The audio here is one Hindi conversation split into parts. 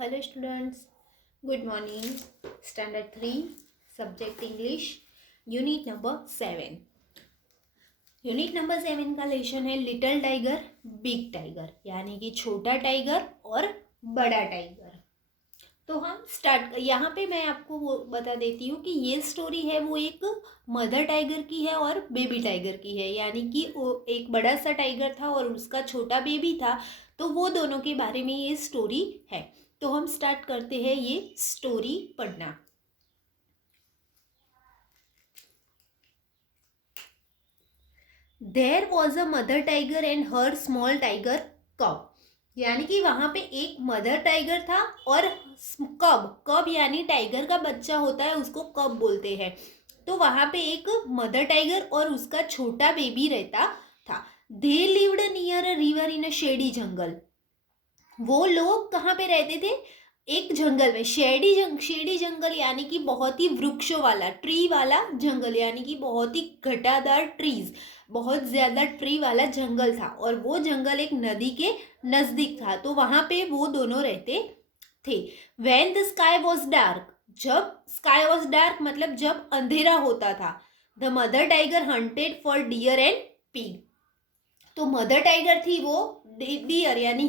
Hello students, good morning. Standard 3, Subject English, Unit number 7. Unit number 7 का लेशन है लिटिल टाइगर बिग टाइगर, यानी कि छोटा टाइगर और बड़ा टाइगर। तो हम स्टार्ट, यहाँ पे मैं आपको वो बता देती हूँ कि ये स्टोरी है वो एक मदर टाइगर की है और बेबी टाइगर की है, यानी कि वो एक बड़ा सा टाइगर था और उसका छोटा बेबी था, तो वो दोनों के बारे में ये स्टोरी है। तो हम स्टार्ट करते हैं ये स्टोरी पढ़ना। There was a mother tiger and her small tiger cub, यानी कि वहां पे एक मदर टाइगर था और कब, कब यानी टाइगर का बच्चा होता है उसको कब बोलते हैं। तो वहां पे एक मदर टाइगर और उसका छोटा बेबी रहता था। They lived near a river in a shady jungle. वो लोग कहाँ पे रहते थे? एक जंगल में। शेडी जंगल यानी कि बहुत ही वृक्षों वाला, ट्री वाला जंगल, यानी कि बहुत ही घटादार ट्रीज, बहुत ज्यादा ट्री वाला जंगल था और वो जंगल एक नदी के नजदीक था। तो वहां पे वो दोनों रहते थे। When the sky was dark, जब स्काई वॉज डार्क मतलब जब अंधेरा होता था, the mother tiger hunted for deer and pig. तो मदर टाइगर थी वो डियर यानी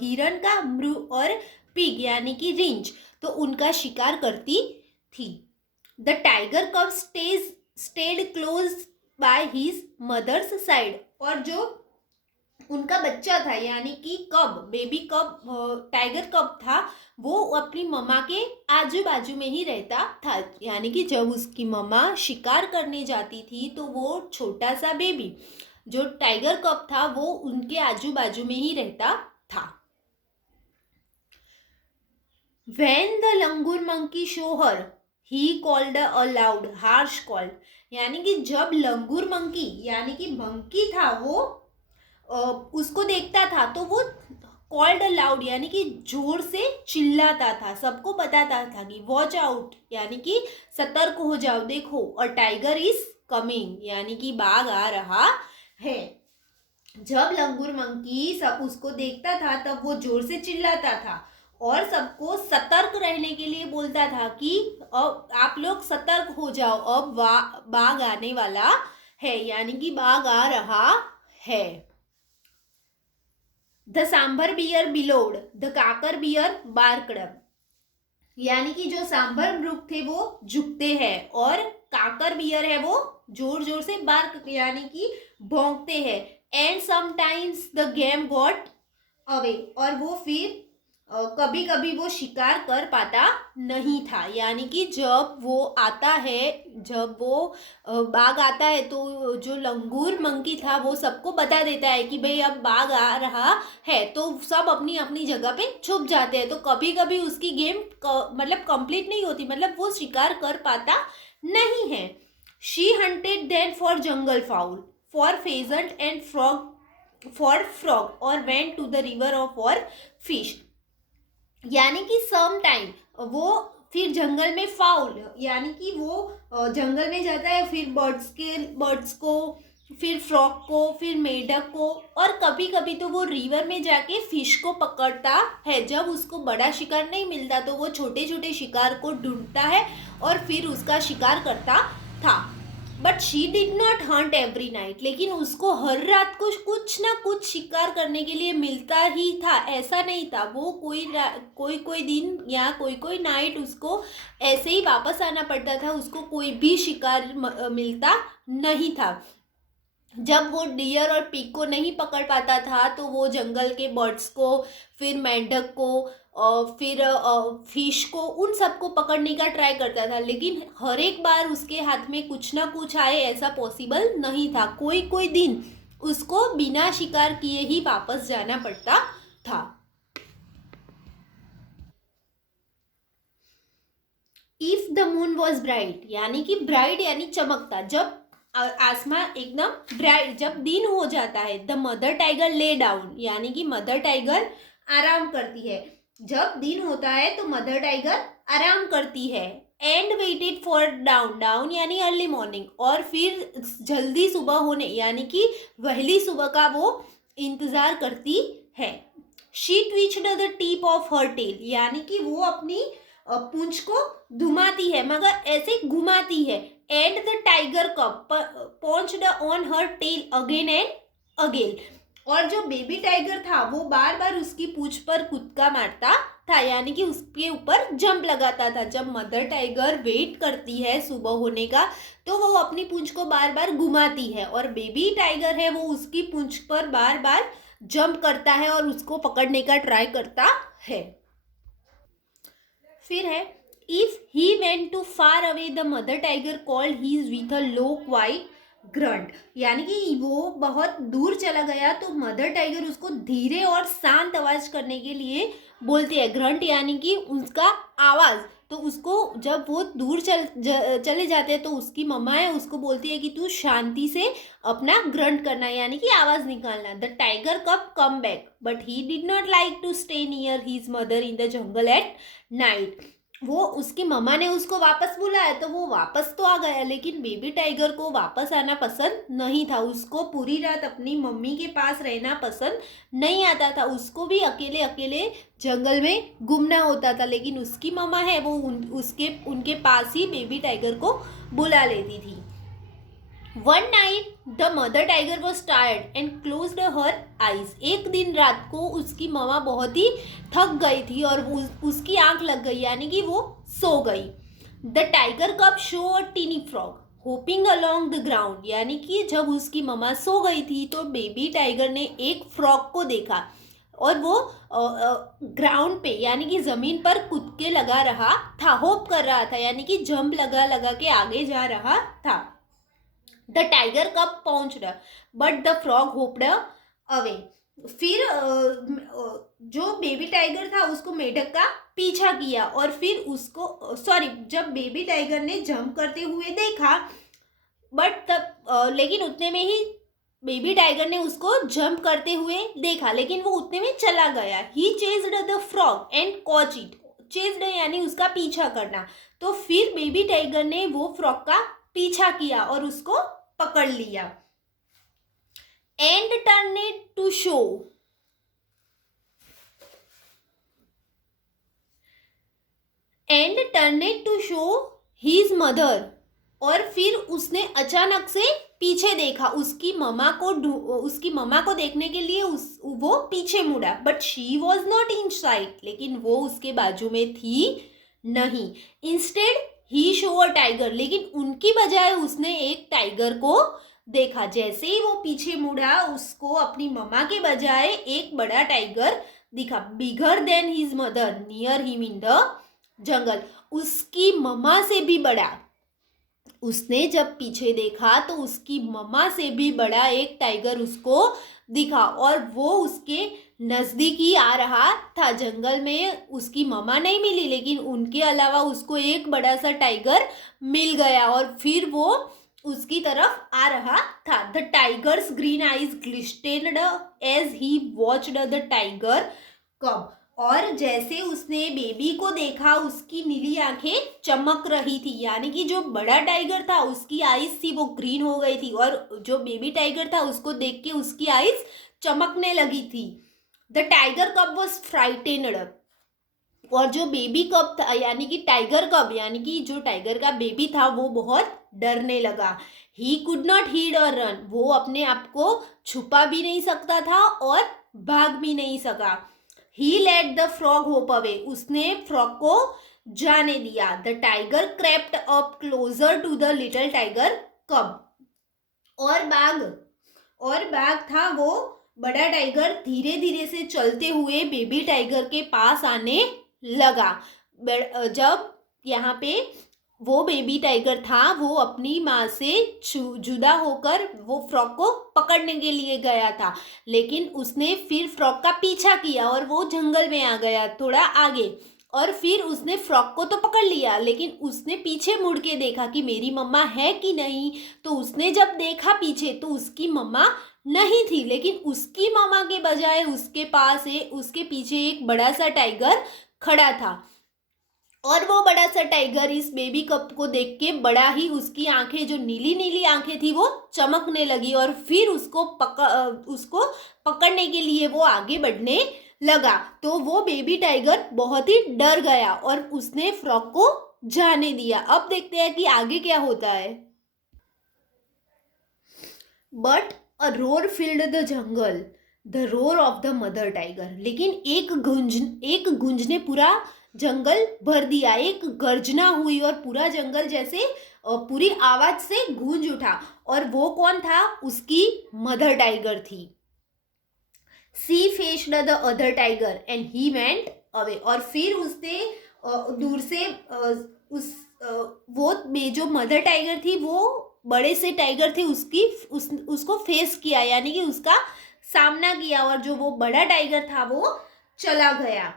हिरन का मृ और पिग यानी कि रिंच, तो उनका शिकार करती थी। The tiger cub stayed close by his mother's side, और जो उनका बच्चा था यानी कि कब, बेबी कब, टाइगर कब था, वो अपनी मम्मा के आजू बाजू में ही रहता था, यानी कि जब उसकी मम्मा शिकार करने जाती थी तो वो छोटा सा बेबी जो टाइगर कब था वो उनके आजू बाजू में ही रहता था। When the langur monkey show her, he called a loud harsh call, यानी कि जब लंगूर मंकी यानी कि मंकी था वो उसको देखता था तो वो कॉल्ड लाउड यानी कि जोर से चिल्लाता था, सबको बताता था कि वॉच आउट यानी कि सतर्क हो जाओ, देखो, अ टाइगर इज कमिंग यानी कि बाघ आ रहा है। जब लंगूर मंकी सब उसको देखता था तब वो जोर से चिल्लाता था और सबको सतर्क रहने के लिए बोलता था कि अब आप लोग सतर्क हो जाओ, अब बाघ आने वाला है, यानी कि बाघ आ रहा है। The sambar bear bellowed, the kakar bear barked, यानी कि जो सांभर मृग थे वो झुकते हैं और काकर बियर है वो जोर जोर से बार्क यानी कि भौंकते हैं। And sometimes the game got away, और वो फिर कभी कभी वो शिकार कर पाता नहीं था, यानी कि जब वो आता है, जब वो बाघ आता है तो जो लंगूर मंकी था वो सबको बता देता है कि भाई अब बाघ आ रहा है, तो सब अपनी अपनी जगह पे छुप जाते हैं। तो कभी कभी उसकी गेम मतलब कंप्लीट नहीं होती, मतलब वो शिकार कर पाता नहीं है। She hunted then for jungle fowl, for pheasant and frog और went to the river off for fish, यानी कि सम टाइम वो फिर जंगल में फाउल यानी कि वो जंगल में जाता है, फिर बर्ड्स को, फिर फ्रॉग को, फिर मेढक को, और कभी कभी तो वो रिवर में जाके फिश को पकड़ता है। जब उसको बड़ा शिकार नहीं मिलता तो वो छोटे छोटे शिकार को ढूंढता है और फिर उसका शिकार करता था। But she did not Hunt every night, लेकिन उसको हर रात को कुछ ना कुछ शिकार करने के लिए मिलता ही था, ऐसा नहीं था वो कोई दिन या कोई नाइट उसको ऐसे ही वापस आना पड़ता था, उसको कोई भी शिकार मिलता नहीं था। जब वो डियर और पिग को नहीं पकड़ पाता था तो वो जंगल के बर्ड्स को, फिर मेंढक को, फिर फिश को, उन सबको पकड़ने का ट्राई करता था, लेकिन हर एक बार उसके हाथ में कुछ ना कुछ आए ऐसा पॉसिबल नहीं था। कोई कोई दिन उसको बिना शिकार किए ही वापस जाना पड़ता था। If the moon was bright, यानी कि ब्राइट यानी चमकता, जब आसमान एकदम ब्राइट, जब दिन हो जाता है, the mother tiger lay down, यानी कि मदर टाइगर आराम करती है। जब दिन होता है तो मदर टाइगर आराम करती है। And waited for down, down यानी अर्ली मॉर्निंग, और फिर जल्दी सुबह होने यानी कि वहली सुबह का वो इंतजार करती है। She twitched the tip of her tail, यानी कि वो अपनी पूंछ को घुमाती है मगर ऐसे घुमाती है. And the tiger cub pounced on her tail again and again. और जो बेबी टाइगर था वो बार बार उसकी पूंछ पर कूदका मारता था, यानी कि उसके ऊपर जंप लगाता था. जब मदर टाइगर वेट करती है सुबह होने का तो वो अपनी पूंछ को बार बार घुमाती है और बेबी टाइगर है वो उसकी पूंछ पर बार बार जंप करता है और उसको पकड़ने का ट्राई करता है. फिर है if he went too far away the mother tiger called his with a low quiet grunt, यानी कि वो बहुत दूर चला गया तो मदर टाइगर उसको धीरे और शांत आवाज करने के लिए बोलती है. ग्रंट यानी कि उसका आवाज. तो उसको जब वो दूर चले जाते हैं तो उसकी मम्मा है उसको बोलती है कि तू शांति से अपना ग्रंट करना, यानी कि आवाज निकालना. The tiger come back but he did not like to stay near his mother in the jungle at night. वो उसकी मम्मा ने उसको वापस बुलाया तो वो वापस तो आ गया, लेकिन बेबी टाइगर को वापस आना पसंद नहीं था. उसको पूरी रात अपनी मम्मी के पास रहना पसंद नहीं आता था. उसको भी अकेले अकेले जंगल में घूमना होता था, लेकिन उसकी मम्मा है वो उनके पास ही बेबी टाइगर को बुला लेती थी. One night the mother tiger was tired and closed her eyes. एक दिन रात को उसकी मम्मा बहुत ही थक गई थी और उसकी आंख लग गई, यानी कि वो सो गई. The tiger cub saw a tiny frog hopping along the ground, यानी कि जब उसकी मम्मा सो गई थी तो बेबी टाइगर ने एक फ्रॉग को देखा और वो ग्राउंड पे यानी कि ज़मीन पर कूदके लगा रहा था, होप कर रहा था, यानी कि जंप लगा लगा के आगे जा रहा था. The tiger cub pounced but the frog hopped away. फिर जो बेबी टाइगर था उसको मेढक का पीछा किया और फिर उसको जब बेबी टाइगर ने जंप करते हुए देखा बट तब लेकिन उतने में ही बेबी टाइगर ने उसको जंप करते हुए देखा लेकिन वो उतने में चला गया. He chased the frog and caught it. Chased यानी उसका पीछा करना. तो फिर बेबी टाइगर ने वो फ्रॉग का पीछा किया और उसको पकड़ लिया. And turn it to show his mother. और फिर उसने अचानक से पीछे देखा, उसकी मम्मा को देखने के लिए वो पीछे मुड़ा. But she was not in site, लेकिन वो उसके बाजू में थी नहीं. Instead he show a tiger, लेकिन उनकी बजाय उसने एक टाइगर को देखा. जैसे ही वो पीछे मुड़ा उसको अपनी मम्मा के बजाय एक बड़ा टाइगर दिखा. Bigger than his mother near him in the जंगल. उसकी मम्मा से भी बड़ा. उसने जब पीछे देखा तो उसकी मम्मा से भी बड़ा एक टाइगर उसको दिखा और वो उसके नज़दीक ही आ रहा था. जंगल में उसकी मम्मा नहीं मिली लेकिन उनके अलावा उसको एक बड़ा सा टाइगर मिल गया और फिर वो उसकी तरफ आ रहा था. The tiger's green eyes glistened as he watched the tiger cub. और जैसे उसने बेबी को देखा उसकी नीली आंखें चमक रही थी, यानी कि जो बड़ा टाइगर था उसकी आईज थी वो ग्रीन हो गई थी और जो बेबी टाइगर था उसको देख के उसकी आईज चमकने लगी थी. द टाइगर कब वॉज फ्राइटेन्ड. और जो बेबी कब था यानी कि टाइगर कब यानी कि जो टाइगर का बेबी था वो बहुत डरने लगा. ही कुड नॉट हीड और रन. वो अपने आप को छुपा भी नहीं सकता था और भाग भी नहीं सका. He let the frog hop away. उसने फ्रॉग को जाने दिया. The tiger crept up closer to the little tiger cub. और बाघ था वो बड़ा टाइगर धीरे धीरे से चलते हुए बेबी टाइगर के पास आने लगा. जब यहाँ पे वो बेबी टाइगर था वो अपनी माँ से जुदा होकर वो फ्रॉग को पकड़ने के लिए गया था, लेकिन उसने फिर फ्रॉग का पीछा किया और वो जंगल में आ गया थोड़ा आगे. और फिर उसने फ्रॉग को तो पकड़ लिया लेकिन उसने पीछे मुड़ के देखा कि मेरी मम्मा है कि नहीं. तो उसने जब देखा पीछे तो उसकी मम्मा नहीं थी, लेकिन उसकी मम्मा के बजाय उसके पीछे एक बड़ा सा टाइगर खड़ा था. और वो बड़ा सा टाइगर इस बेबी कप को देख के बड़ा ही उसकी आंखें जो नीली नीली आंखें थी वो चमकने लगी और फिर उसको पकड़ने के लिए वो आगे बढ़ने लगा तो वो बेबी टाइगर बहुत ही डर गया और उसने फ्रॉग को जाने दिया। अब देखते हैं कि आगे क्या होता है। But a roar filled the jungle, the roar of the mother tiger. लेकिन एक गुंज ने पूरा जंगल भर दिया, एक गर्जना हुई और पूरा जंगल जैसे पूरी आवाज से गूंज उठा। और वो कौन था? उसकी मदर टाइगर थी। She faced the other tiger and he went away. और फिर उसने दूर से उस वो जो मदर टाइगर थी वो बड़े से टाइगर थे उसको फेस किया, यानी कि उसका सामना किया, और जो वो बड़ा टाइगर था वो चला गया।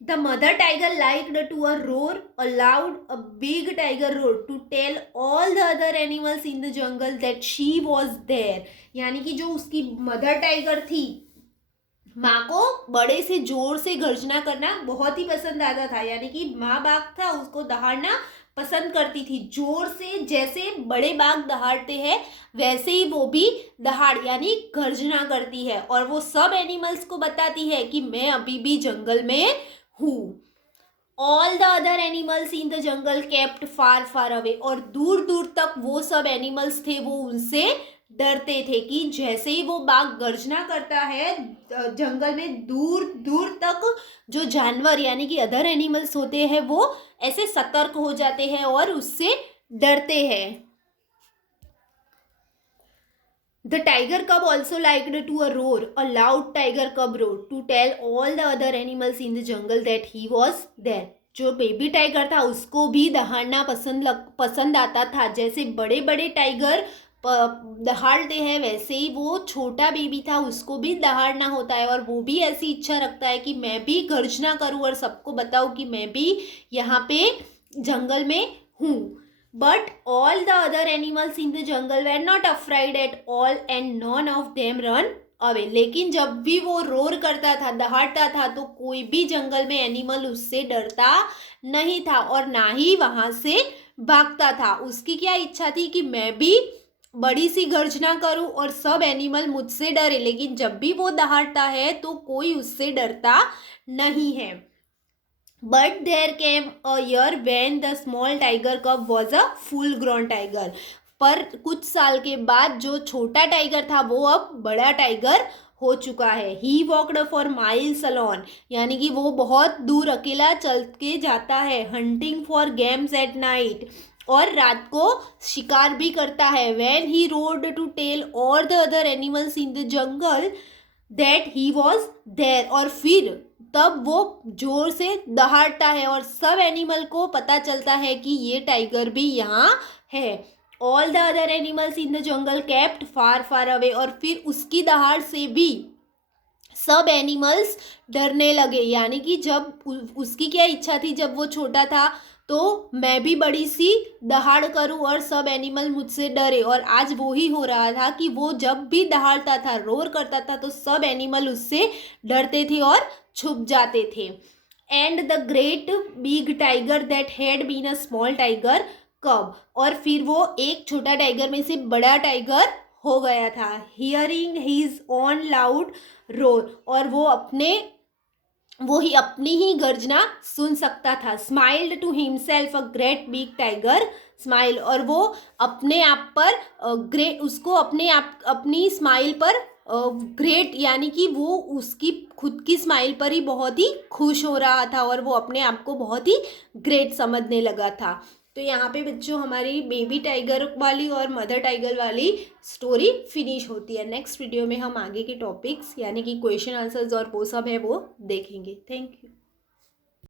The mother tiger liked to a roar aloud a big tiger roar to tell all the other animals in the jungle that she was there. यानी कि जो उसकी मदर टाइगर थी, माँ को बड़े से जोर से गर्जना करना बहुत ही पसंद आता था। यानी कि माँ बाघ था, उसको दहाड़ना पसंद करती थी जोर से। जैसे बड़े बाघ दहाड़ते हैं वैसे ही वो भी दहाड़ यानी गर्जना करती है, और वो सब एनिमल्स को बताती है कि मैं अभी भी जंगल में हूँ। All the other animals in the jungle kept far far away. और दूर दूर तक वो सब एनिमल्स थे वो उनसे डरते थे कि जैसे ही वो बाघ गर्जना करता है जंगल में, दूर दूर तक जो जानवर यानी कि अदर एनिमल्स होते हैं वो ऐसे सतर्क हो जाते हैं और उससे डरते हैं। The tiger cub also liked to a roar, a loud tiger cub roar, to tell all the other animals in the jungle that he was there. जो बेबी टाइगर था उसको भी दहाड़ना पसंद आता था। जैसे बड़े बड़े टाइगर दहाड़ते हैं वैसे ही वो छोटा बेबी था, उसको भी दहाड़ना होता है, और वो भी ऐसी इच्छा रखता है कि मैं भी गर्जना करूं और सबको बताऊं कि मैं भी यहाँ पे जंगल में हूँ। But all the other animals in the jungle were not afraid at all and none of them run away. लेकिन जब भी वो रोर करता था, दहाड़ता था, तो कोई भी जंगल में एनिमल उससे डरता नहीं था और ना ही वहां से भागता था। उसकी क्या इच्छा थी कि मैं भी बड़ी सी गर्जना करूं और सब एनिमल मुझसे डरे, लेकिन जब भी वो दहाड़ता है तो कोई उससे डरता नहीं है। But there came a year when the small tiger cub was a full grown tiger. पर कुछ साल के बाद जो छोटा टाइगर था वो अब बड़ा टाइगर हो चुका है। He walked for miles alone, यानी कि वो बहुत दूर अकेला चल के जाता है। Hunting for games at night, और रात को शिकार भी करता है। When he rode to tell all the other animals in the jungle that he was there, और फिर तब वो जोर से दहाड़ता है और सब एनिमल को पता चलता है कि ये टाइगर भी यहाँ है। All the other animals in the jungle kept far far away, और फिर उसकी दहाड़ से भी सब एनिमल्स डरने लगे। यानी कि जब उसकी क्या इच्छा थी, जब वो छोटा था तो मैं भी बड़ी सी दहाड़ करूं और सब एनिमल मुझसे डरे, और आज वो ही हो रहा था कि वो जब भी दहाड़ता था, रोर करता था, तो सब एनिमल उससे डरते थे और छुप जाते थे। And the great big tiger that had been a small tiger cub, और फिर वो एक छोटा टाइगर में से बड़ा टाइगर हो गया था। Hearing his own loud roar, और वो अपनी ही गर्जना सुन सकता था। Smiled to himself a great big tiger smile, और वो अपने आप पर उसको अपनी स्माइल पर ग्रेट यानी कि वो उसकी खुद की स्माइल पर ही बहुत ही खुश हो रहा था और वो अपने आप को बहुत ही ग्रेट समझने लगा था। तो यहाँ पे बच्चों हमारी बेबी टाइगर वाली और मदर टाइगर वाली स्टोरी फिनिश होती है। नेक्स्ट वीडियो में हम आगे के टॉपिक्स यानी कि क्वेश्चन आंसर्स और वो सब है वो देखेंगे। Thank you.